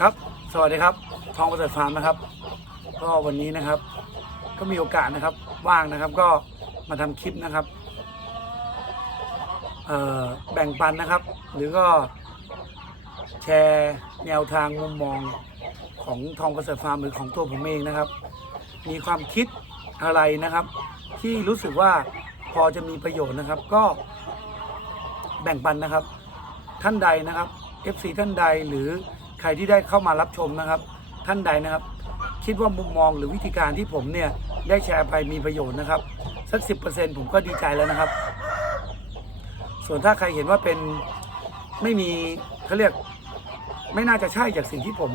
ครับ สวัสดีครับ ทองประเสริฐฟาร์มนะครับ ก็วันนี้นะครับ ก็มีโอกาสนะครับ ว่างนะครับ ก็มาทำคลิปนะครับ เอ่อ แบ่งปันนะครับ หรือก็แชร์แนวทางมุมมองของทองประเสริฐฟาร์มหรือของตัวผมเองนะครับ มีความคิดอะไรนะครับ ที่รู้สึกว่าพอจะมีประโยชน์นะครับ ก็แบ่งปันนะครับ ท่านใดนะครับ FC ท่านใดหรือ รที่ได้เข้ามารับชมนะครับ ท่านใดนะครับ คิดว่ามุมมองหรือวิธีการที่ผมเนี่ยได้แชร์ไปมีประโยชน์นะครับ สัก 10%ผมก็ดีใจแล้วนะครับ ส่วนถ้าใครเห็นว่าเป็นไม่มีเขาเรียกไม่น่าจะใช่จากสิ่งที่ผม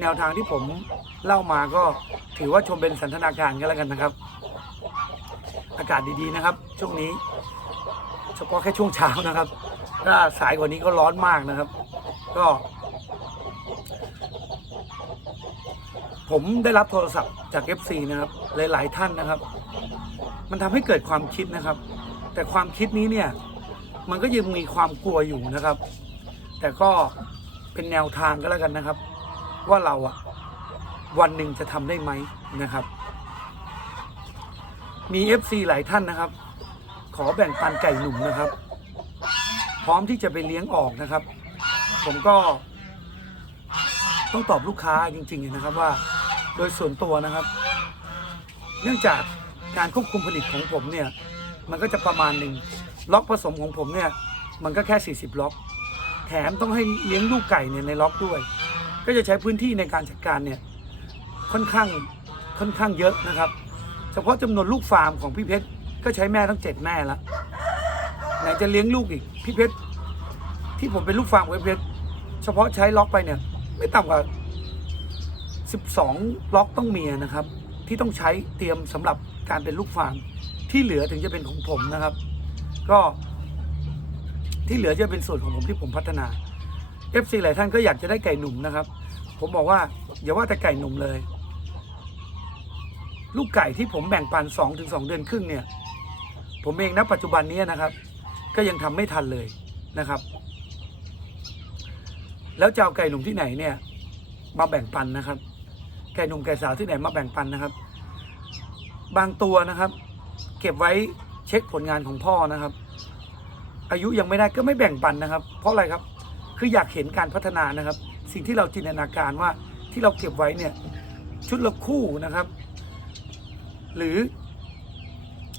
แนวทางที่ผมเล่ามาก็ถือว่าชมเป็นสันทนาการกันแล้วกันนะครับ อากาศดีๆนะครับ ช่วงนี้ เฉพาะแค่ช่วงเช้านะครับ ถ้าสายกว่านี้ก็ร้อนมากนะครับ ก็ ผมได้รับโทรศัพท์จาก FC นะครับหลาย ๆ ท่านนะครับ มันทำให้เกิดความคิดนะครับ แต่ความคิดนี้เนี่ยมันก็ยังมีความกลัวอยู่นะครับ แต่ก็เป็นแนวทางก็แล้วกันนะครับ ว่าเราอะวันหนึ่งจะทำได้ไหมนะครับ มี FC หลายท่านนะครับ ขอแบ่งปันไก่หนุ่มนะครับ พร้อมที่จะไปเลี้ยงออกนะครับ ผมก็ต้องตอบลูกค้าจริง ๆ นะครับว่า โดยส่วนตัวนะครับ เนื่องจากการควบคุมผลิตของผมเนี่ย มันก็จะประมาณหนึ่งล็อกผสมของผมเนี่ย มันก็แค่ 40 ล็อก แถมต้องให้เลี้ยงลูกไก่เนี่ยในล็อกด้วย ก็จะใช้พื้นที่ในการจัดการเนี่ยค่อนข้างค่อนข้างเยอะนะครับ เฉพาะจำนวนลูกฟาร์มของพี่เพชรก็ใช้แม่ทั้งเจ็ดแม่ล้วไหนจะเลี้ยงลูกอีกพี่เพชรที่ผมเป็นลูกฟาร์มของพี่เพชรเฉพาะใช้ล็อกไปเนี่ย ไม่ต่ำกว่า 12 ล็อกต้องมีนะครับ ที่ต้องใช้เตรียมสำหรับการเป็นลูกฟาร์มที่เหลือถึงจะเป็นของผมนะครับ ก็ที่เหลือจะเป็นส่วนของผมที่ผมพัฒนา FC หลายท่านก็อยากจะได้ไก่หนุ่มนะครับ ผมบอกว่าอย่าว่าแต่ไก่หนุ่มเลย ลูกไก่ที่ผมแบ่งปัน2-2ถึงเดือนครึ่งเนี่ย ผมเองณปัจจุบันนี้นะครับ ก็ยังทำไม่ทันเลยนะครับ แล้วจะเอาไก่หนุ่มที่ไหนเนี่ยมาแบ่งปันนะครับ ก่หนุ่มไก่สาวที่ไหนมาแบ่งปันนะครับ บางตัวนะครับ เก็บไว้เช็คผลงานของพ่อนะครับ อายุยังไม่ได้ก็ไม่แบ่งปันนะครับ เพราะอะไรครับคืออยากเห็นการพัฒนานะครับ สิ่งที่เราจินตนาการว่าที่เราเก็บไว้เนี่ยชุดละคู่นะครับ หรือ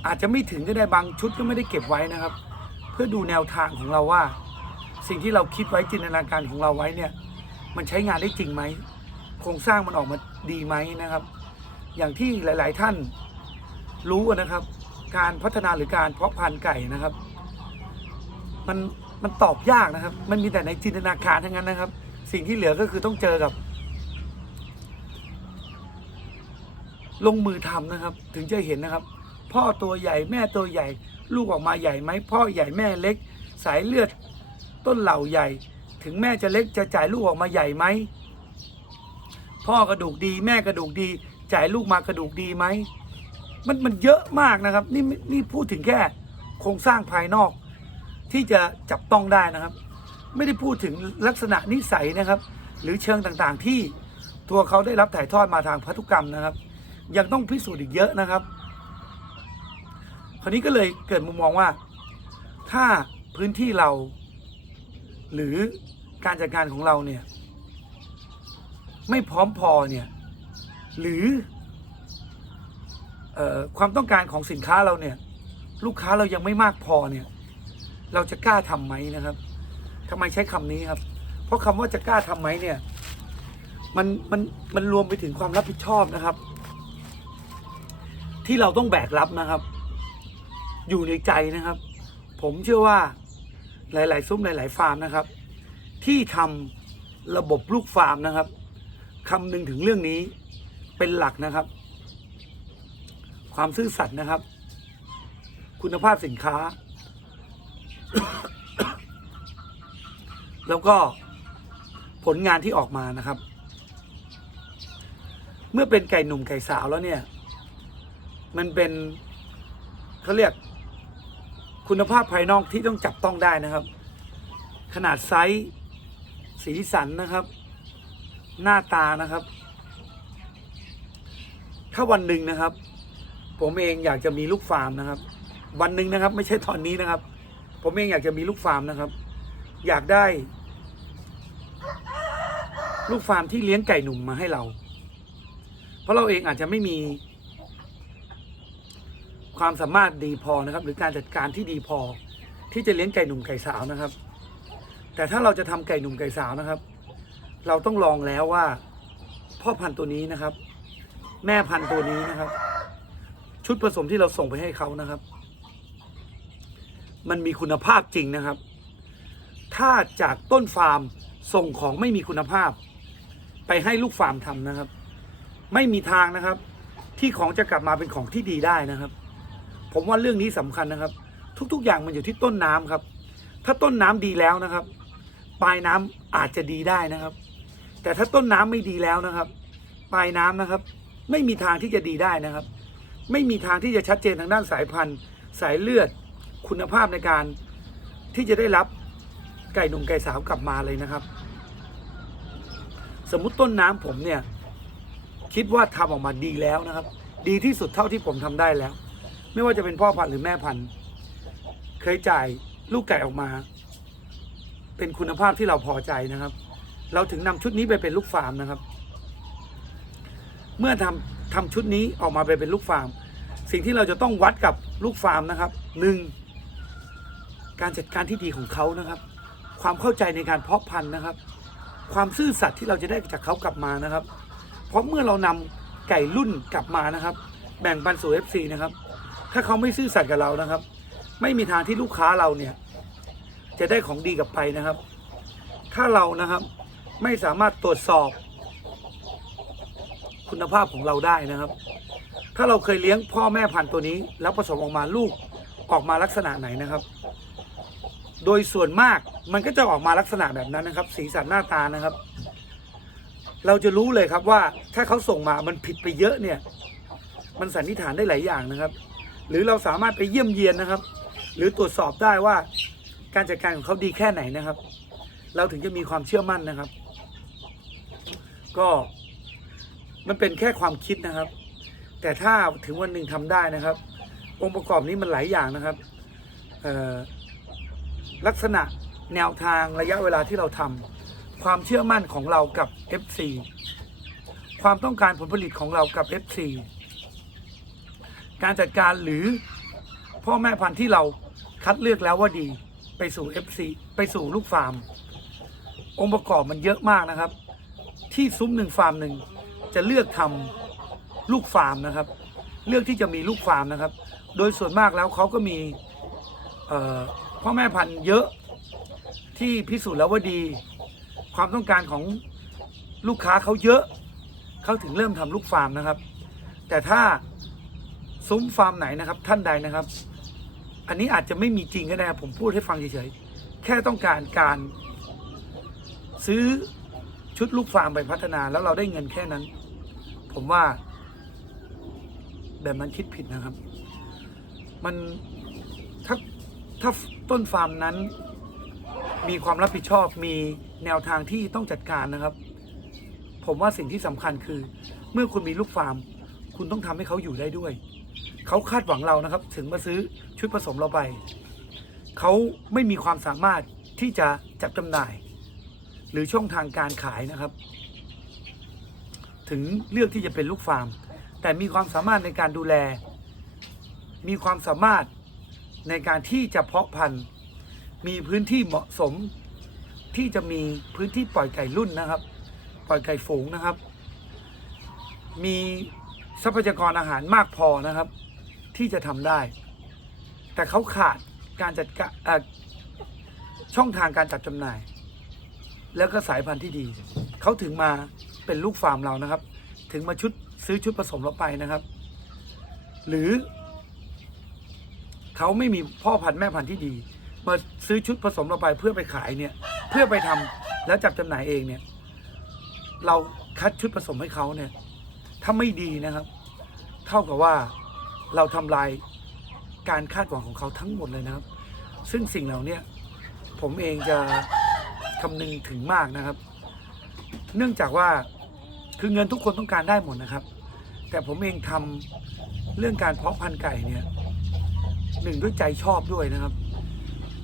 อาจจะไม่ถึงก็ได้บางชุดก็ไม่ได้เก็บไว้นะครับ เพื่อดูแนวทางของเราว่า สิ่งที่เราคิดไว้จินตนาการของเราไว้เนี่ย มันใช้งานได้จริงไหมโครงสร้างมันออกมา ดีไหมนะครับ อย่างที่หลาย ๆ ท่านรู้นะครับ การพัฒนาหรือการเพาะพันธุ์ไก่นะครับ มันมันตอบยากนะครับ มันมีแต่ในจินตนาการทั้งนั้นนะครับ สิ่งที่เหลือก็คือต้องเจอกับ ลงมือทำนะครับ ถึงจะเห็นนะครับ พ่อตัวใหญ่แม่ตัวใหญ่ ลูกออกมาใหญ่ไหมพ่อใหญ่แม่เล็ก สายเลือด ต้นเหล่าใหญ่ ถึงแม่จะเล็กจะจ่ายลูกออกมาใหญ่ไหม พ่อกระดูกดี แม่กระดูกดี จ่ายลูกมากระดูกดีไหมมันมันเยอะมากนะครับ นี่นี่พูดถึงแค่โครงสร้างภายนอก ที่จะจับต้องได้นะครับ ไม่ได้พูดถึงลักษณะนิสัยนะครับ หรือเชิงต่างๆที่ตัวเขาได้รับถ่ายทอดมาทางพันธุกรรมนะครับ ยังต้องพิสูจน์อีกเยอะนะครับ คราวนี้ก็เลยเกิดมุมมองว่า ถ้าพื้นที่เรา หรือการจัดการของเราเนี่ย ไม่พร้อมพอเนี่ยหรือออความต้องการของสินค้าเราเนี่ยลูกค้าเรายังไม่มากพอเนี่ยเราจะกล้าทำไหมนะครับทำไมใช้คำนี้ครับ เพราะคำว่าจะกล้าทำไหมเนี่ยมันมันมันรวมไปถึงความรับผิดชอบนะครับ ที่เราต้องแบกรับนะครับ อยู่ในใจนะครับ ผมเชื่อว่าหลาย ๆ ซุ้มหลาย ๆ ฟาร์มนะครับ ที่ทำระบบลูกฟาร์มนะครับ คำนึงถึงเรื่องนี้เป็นหลักนะครับ ความซื่อสัตย์นะครับ คุณภาพสินค้า แล้วก็ผลงานที่ออกมานะครับ เมื่อเป็นไก่หนุ่มไก่สาวแล้วเนี่ย มันเป็นเขาเรียกคุณภาพภายนอกที่ต้องจับต้องได้นะครับ ขนาดไซส์สีสันนะครับ หน้าตานะครับ ถ้าวันหนึ่งนะครับ ผมเองอยากจะมีลูกฟาร์มนะครับ วันหนึ่งนะครับ ไม่ใช่ตอนนี้นะครับ ผมเองอยากจะมีลูกฟาร์มนะครับ อยากได้ ลูกฟาร์มที่เลี้ยงไก่หนุ่มมาให้เรา เพราะเราเองอาจจะไม่มี ความสามารถดีพอนะครับ หรือการจัดการที่ดีพอ ที่จะเลี้ยงไก่หนุ่มไก่สาวนะครับ แต่ถ้าเราจะทำไก่หนุ่มไก่สาวนะครับ เราต้องลองแล้วว่า พ่อพันธุ์ตัวนี้นะครับ แม่พันธุ์ตัวนี้นะครับ ชุดผสมที่เราส่งไปให้เขานะครับ มันมีคุณภาพจริงนะครับ ถ้าจากต้นฟาร์มส่งของไม่มีคุณภาพ ไปให้ลูกฟาร์มทำนะครับ ไม่มีทางนะครับ ที่ของจะกลับมาเป็นของที่ดีได้นะครับ ผมว่าเรื่องนี้สำคัญนะครับ ทุก ๆ อย่างมันอยู่ที่ต้นน้ำครับ ถ้าต้นน้ำดีแล้วนะครับ ปลายน้ำอาจจะดีได้นะครับ แต่ถ้าต้นน้ำไม่ดีแล้วนะครับ ปลายน้ำนะครับ ไม่มีทางที่จะดีได้นะครับ ไม่มีทางที่จะชัดเจนทางด้านสายพันธุ์ สายเลือด คุณภาพในการที่จะได้รับไก่หนุ่มไก่สาวกลับมาเลยนะครับ สมมุติต้นน้ำผมเนี่ย คิดว่าทำออกมาดีแล้วนะครับ ดีที่สุดเท่าที่ผมทำได้แล้ว ไม่ว่าจะเป็นพ่อพันธุ์หรือแม่พันธุ์ เคยจ่ายลูกไก่ออกมา เป็นคุณภาพที่เราพอใจนะครับ เราถึงนำชุดนี้ไปเป็นลูกฟาร์มนะครับ เมื่อทำทำชุดนี้ออกมาไปเป็นลูกฟาร์ม สิ่งที่เราจะต้องวัดกับลูกฟาร์มนะครับหนึ่งการจัดการที่ดีของเขานะครับ ความเข้าใจในการเพาะพันธุ์นะครับ ความซื่อสัตย์ที่เราจะได้จากเขากลับมานะครับ เพราะเมื่อเรานำไก่รุ่นกลับมานะครับ แบ่งปันสู่ FC นะครับ ถ้าเขาไม่ซื่อสัตย์กับเรานะครับ ไม่มีทางที่ลูกค้าเราเนี่ย จะได้ของดีกลับไปนะครับ ถ้าเรานะครับ ไม่สามารถตรวจสอบ คุณภาพของเราได้นะครับ ถ้าเราเคยเลี้ยงพ่อแม่พันธุ์ตัวนี้ แล้วผสมออกมาลูกออกมาลักษณะไหนนะครับ โดยส่วนมากมันก็จะออกมาลักษณะแบบนั้นนะครับ สีสันหน้าตานะครับ เราจะรู้เลยครับว่าถ้าเขาส่งมามันผิดไปเยอะเนี่ย มันสันนิษฐานได้หลายอย่างนะครับ หรือเราสามารถไปเยี่ยมเยียนนะครับ หรือตรวจสอบได้ว่าการจัดการของเขาดีแค่ไหนนะครับ เราถึงจะมีความเชื่อมั่นนะครับ ก็ มันเป็นแค่ความคิดนะครับ แต่ถ้าถึงวันหนึ่งทำได้นะครับ องค์ประกอบนี้มันหลายอย่างนะครับลักษณะแนวทางระยะเวลาที่เราทำความเชื่อมั่นของเรากับ FC ความต้องการผลผลิตของเรากับ FC การจัดการหรือพ่อแม่พันธุ์ที่เราคัดเลือกแล้วว่าดีไปสู่ FC ไปสู่ลูกฟาร์ม องค์ประกอบมันเยอะมากนะครับ ที่ซุ้มหนึ่งฟาร์มหนึ่งจะเลือกทำลูกฟาร์มนะครับ เลือกที่จะมีลูกฟาร์มนะครับ โดยส่วนมากแล้วเขาก็มีพ่อแม่พันธุ์เยอะที่พิสูจน์แล้วว่าดี ความต้องการของลูกค้าเขาเยอะเขาถึงเริ่มทำลูกฟาร์มนะครับ แต่ถ้าซุ้มฟาร์มไหนนะครับท่านใดนะครับ อันนี้อาจจะไม่มีจริงก็ได้ผมพูดให้ฟังเฉยๆแค่ต้องการการซื้อ ชุดลูกฟาร์มไปพัฒนาแล้วเราได้เงินแค่นั้น ผมว่า แบบนั้นคิดผิดนะครับ มันถ้าถ้าต้นฟาร์มนั้น มีความรับผิดชอบมีแนวทางที่ต้องจัดการนะครับ ผมว่าสิ่งที่สำคัญคือ เมื่อคุณมีลูกฟาร์ม คุณต้องทำให้เขาอยู่ได้ด้วย เขาคาดหวังเรานะครับ ถึงมาซื้อชุดผสมเราไป เขาไม่มีความสามารถที่จะจับจำหน่าย หรือช่องทางการขายนะครับ ถึงเลือกที่จะเป็นลูกฟาร์ม แต่มีความสามารถในการดูแล มีความสามารถในการที่จะเพาะพันธุ์ มีพื้นที่เหมาะสม ที่จะมีพื้นที่ปล่อยไก่รุ่นนะครับ ปล่อยไก่ฝูงนะครับ มีทรัพยากรอาหารมากพอนะครับ ที่จะทำได้ แต่เขาขาดการจัดการช่องทางการจัดจำหน่าย แล้วก็สายพันธุ์ที่ดี เขาถึงมาเป็นลูกฟาร์มเรานะครับ ถึงมาชุดซื้อชุดผสมเราไปนะครับ หรือ เขาไม่มีพ่อพันธุ์แม่พันธุ์ที่ดี มาซื้อชุดผสมเราไปเพื่อไปขายเนี่ย เพื่อไปทำแล้วจับจำหน่ายเองเนี่ย เราคัดชุดผสมให้เขาเนี่ย ถ้าไม่ดีนะครับ เท่ากับว่าเราทำลายการคาดหวังของเขาทั้งหมดเลยนะครับ ซึ่งสิ่งเหล่านี้ผมเองจะ คำนึงถึงมากนะครับ เนื่องจากว่าคือเงินทุกคนต้องการได้หมดนะครับ แต่ผมเองทำเรื่องการเพาะพันธุ์ไก่เนี่ยหนึ่งด้วยใจชอบด้วยนะครับ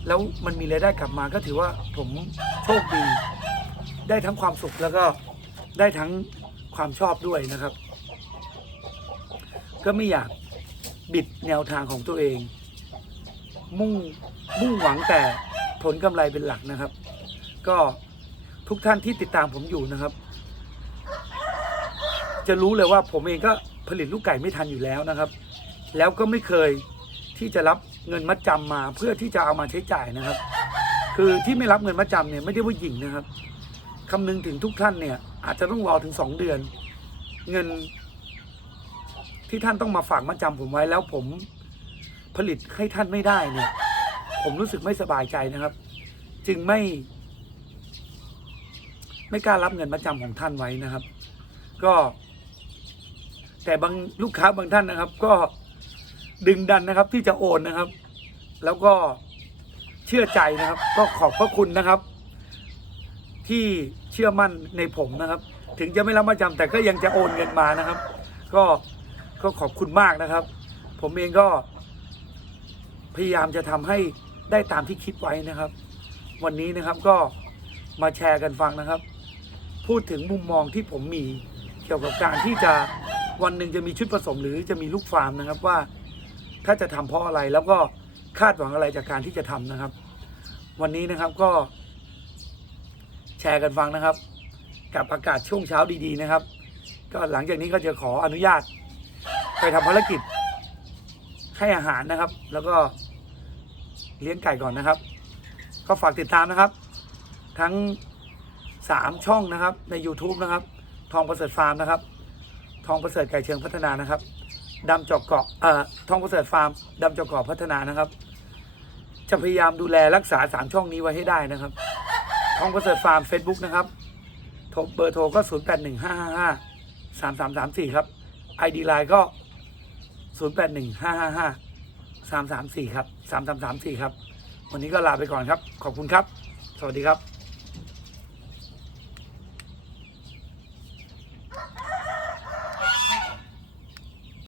แล้วมันมีรายได้กลับมาก็ถือว่าผมโชคดี ได้ทั้งความสุขแล้วก็ได้ทั้งความชอบด้วยนะครับ ก็ไม่อยากบิดแนวทางของตัวเอง มุ่งมุ่งหวังแต่ผลกำไรเป็นหลักนะครับ ก็ทุกท่านที่ติดตามผมอยู่นะครับ จะรู้เลยว่าผมเองก็ผลิตลูกไก่ไม่ทันอยู่แล้วนะครับ แล้วก็ไม่เคยที่จะรับเงินมัดจำมาเพื่อที่จะเอามาใช้จ่ายนะครับ คือที่ไม่รับเงินมัดจำเนี่ยไม่ได้ว่าหยิ่งนะครับคำนึงถึงทุกท่านเนี่ย อาจจะต้องรอถึงสองเดือน เงิน ที่ท่านต้องมาฝากมัดจำผมไว้แล้วผมผลิตให้ท่านไม่ได้เนี่ย ผมรู้สึกไม่สบายใจนะครับ จึงไม่ ไม่กล้ารับเงินมัดจำของท่านไว้นะครับ ก็ แต่บางลูกค้าบางท่านนะครับ ก็ดึงดันนะครับที่จะโอนนะครับ แล้วก็เชื่อใจนะครับ ก็ขอบพระคุณนะครับ ที่เชื่อมั่นในผมนะครับ ถึงจะไม่รับมาจำแต่ก็ยังจะโอนเงินมานะครับ ก็ก็ขอบคุณมากนะครับ ผมเองก็พยายามจะทำให้ได้ตามที่คิดไว้นะครับ วันนี้นะครับก็มาแชร์กันฟังนะครับ พูดถึงมุมมองที่ผมมีเกี่ยวกับการที่จะวันหนึ่งจะมีชุดผสมหรือจะมีลูกฟาร์มนะครับว่า ถ้าจะทำเพราะอะไรแล้วก็คาดหวังอะไรจากการที่จะทำนะครับ วันนี้นะครับก็ แชร์กันฟังนะครับ กับอากาศช่วงเช้าดีๆนะครับ ก็หลังจากนี้ก็จะขออนุญาต ไปทำภารกิจ ให้อาหารนะครับ แล้วก็เลี้ยงไก่ก่อนนะครับ ก็ฝากติดตามนะครับ ทั้ง สามช่องนะครับใน YouTube นะครับ ทองประเสริฐฟาร์มนะครับ ทองประเสริฐไก่เชิงพัฒนานะครับดำจอกเกาะเอ่อทองประเสริฐฟาร์มดำจอกเกาะพัฒนานะครับ จะพยายามดูแลรักษาสามช่องนี้ไว้ให้ได้นะครับ ทองประเสริฐฟาร์ม Facebook นะครับโทรเบอร์โทรก็ 0 8 1 5 5 5 3 3 3 4 ครับ ID Line ก็ 0 8 1 5 5 5 3 3 4 ครับ 3 3 3 4 ครับ วันนี้ก็ลาไปก่อนครับ ขอบคุณครับ สวัสดีครับ